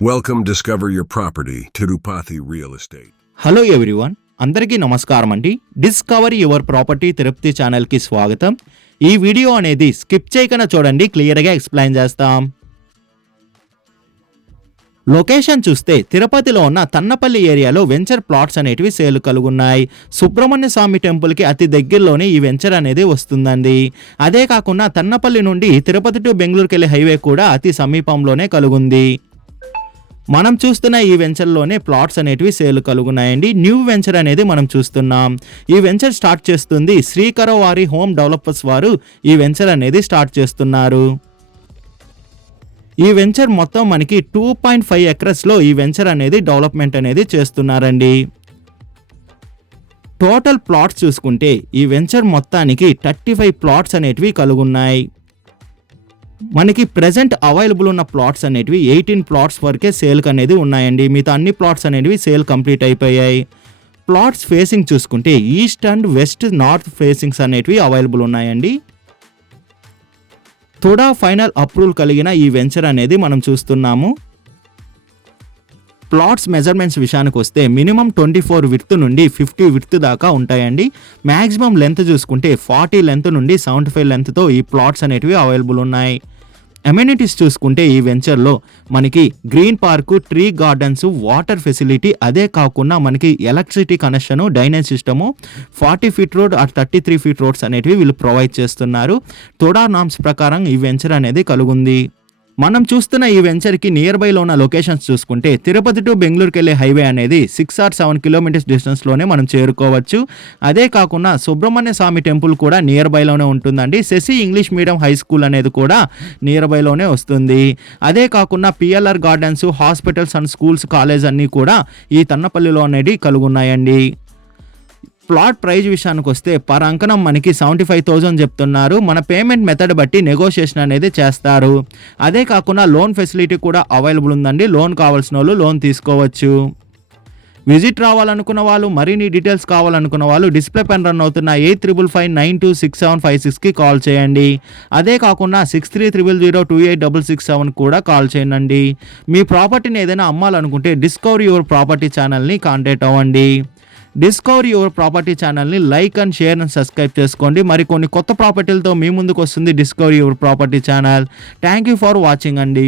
Welcome, discover your property, Tirupati Real Estate. Hello everyone, అందరికీ నమస్కారం అండి. డిస్కవర్ యువర్ ప్రాపర్టీ తిరుపతి ఛానల్కి స్వాగతం. ఈ వీడియో అనేది స్కిప్ చేయకుండా చూడండి, క్లియర్గా ఎక్స్ప్లెయిన్ చేస్తాం. లొకేషన్ చూస్తే తిరుపతిలో ఉన్న తన్నపల్లి ఏరియాలో వెంచర్ ప్లాట్స్ అనేటివి సేల్ కలుగున్నాయి. సుబ్రహ్మణ్య స్వామి టెంపుల్కి అతి దగ్గరలోనే ఈ వెంచర్ అనేది వస్తుందండి. అదే కాకుండా తన్నపల్లి నుండి తిరుపతి టు బెంగళూరుకి వెళ్ళే హైవే కూడా అతి సమీపంలోనే కలుగుంది. మనం చూస్తున్న ఈ వెంచర్లోనే ప్లాట్స్ అనేటివి సేల్ కలుగున్నాయండి. న్యూ వెంచర్ అనేది మనం చూస్తున్నాం. ఈ వెంచర్ స్టార్ట్ చేస్తుంది శ్రీకర వారి హోమ్ డెవలపర్స్ వారు ఈ వెంచర్ అనేది స్టార్ట్ చేస్తున్నారు. ఈ వెంచర్ మొత్తం మనకి 2.5 ఎకరస్లో ఈ వెంచర్ అనేది డెవలప్మెంట్ అనేది చేస్తున్నారండి. టోటల్ ప్లాట్స్ చూసుకుంటే ఈ వెంచర్ మొత్తానికి 35 ప్లాట్స్ అనేటివి కలుగున్నాయి. మనకి ప్రెజెంట్ అవైలబుల్ ఉన్న ప్లాట్స్ అనేటివి 18 ప్లాట్స్ వరకే సేల్కి అనేది ఉన్నాయండి. మిగతా అన్ని ప్లాట్స్ అనేవి సేల్ కంప్లీట్ అయిపోయాయి. ప్లాట్స్ ఫేసింగ్ చూసుకుంటే east and west north facings అనేటివి అవైలబుల్ ఉన్నాయండి. తుడా ఫైనల్ అప్రూవల్ కలిగిన ఈ వెంచర్ అనేది మనం చూస్తున్నాము. ప్లాట్స్ మెజర్మెంట్స్ విషయానికి వస్తే మినిమం 24 విడ్త్ నుండి 50 విడ్త్ దాకా ఉంటాయండి. మ్యాక్సిమం లెంత్ చూసుకుంటే 40 లెంత్ నుండి 75 లెంత్తో ఈ ప్లాట్స్ అనేటివి అవైలబుల్ ఉన్నాయి. అమ్యూనిటీస్ చూసుకుంటే ఈ వెంచర్లో మనకి green park, tree gardens, water facility, అదే కాకుండా మనకి electricity connection, drainage system, 40 feet road or 33 feet roads అనేటివి వీళ్ళు ప్రొవైడ్ చేస్తున్నారు. తోడా నామ్స్ ప్రకారం ఈ వెంచర్ అనేది కలుగుంది. మనం చూస్తున్న ఈ వెంచర్కి నియర్ బైలో ఉన్న లొకేషన్స్ చూసుకుంటే తిరుపతి టు బెంగళూరుకి వెళ్ళే హైవే అనేది 6 or 7 కిలోమీటర్స్ డిస్టెన్స్లోనే మనం చేరుకోవచ్చు. అదే కాకుండా సుబ్రహ్మణ్య స్వామి టెంపుల్ కూడా నియర్ బైలోనే ఉంటుందండి. Shashi English medium high school అనేది కూడా నియర్ బైలోనే వస్తుంది. అదే కాకుండా PLR gardens, hospitals and schools, college అన్నీ కూడా ఈ తన్నపల్లిలో అనేది కలుగున్నాయండి. ప్లాట్ ప్రైజ్ విషయానికి వస్తే పర్ అంకణం మనకి 75,000 చెప్తున్నారు. మన పేమెంట్ మెథడ్ బట్టి నెగోషియేషన్ అనేది చేస్తారు. అదే కాకుండా లోన్ ఫెసిలిటీ కూడా అవైలబుల్ ఉందండి. లోన్ కావాల్సిన వాళ్ళు లోన్ తీసుకోవచ్చు. విజిట్ రావాలనుకున్న వాళ్ళు, మరిన్ని డీటెయిల్స్ కావాలనుకున్న వాళ్ళు డిస్ప్లే పైన రన్ అవుతున్న 8555926756కి కాల్ చేయండి. అదే కాకుండా 6300028667 కూడా కాల్ చేయండి. మీ ప్రాపర్టీని ఏదైనా అమ్మాలనుకుంటే డిస్కవర్ యువర్ ప్రాపర్టీ ఛానల్ని కాంటాక్ట్ అవ్వండి. డిస్కవర్ యువర్ ప్రాపర్టీ ఛానల్ని like and share and subscribe చేసుకోండి. మరి కొన్ని కొత్త ప్రాపర్టీలతో మీ ముందుకు వస్తుంది discover your property channel. Thank you for watching అండి.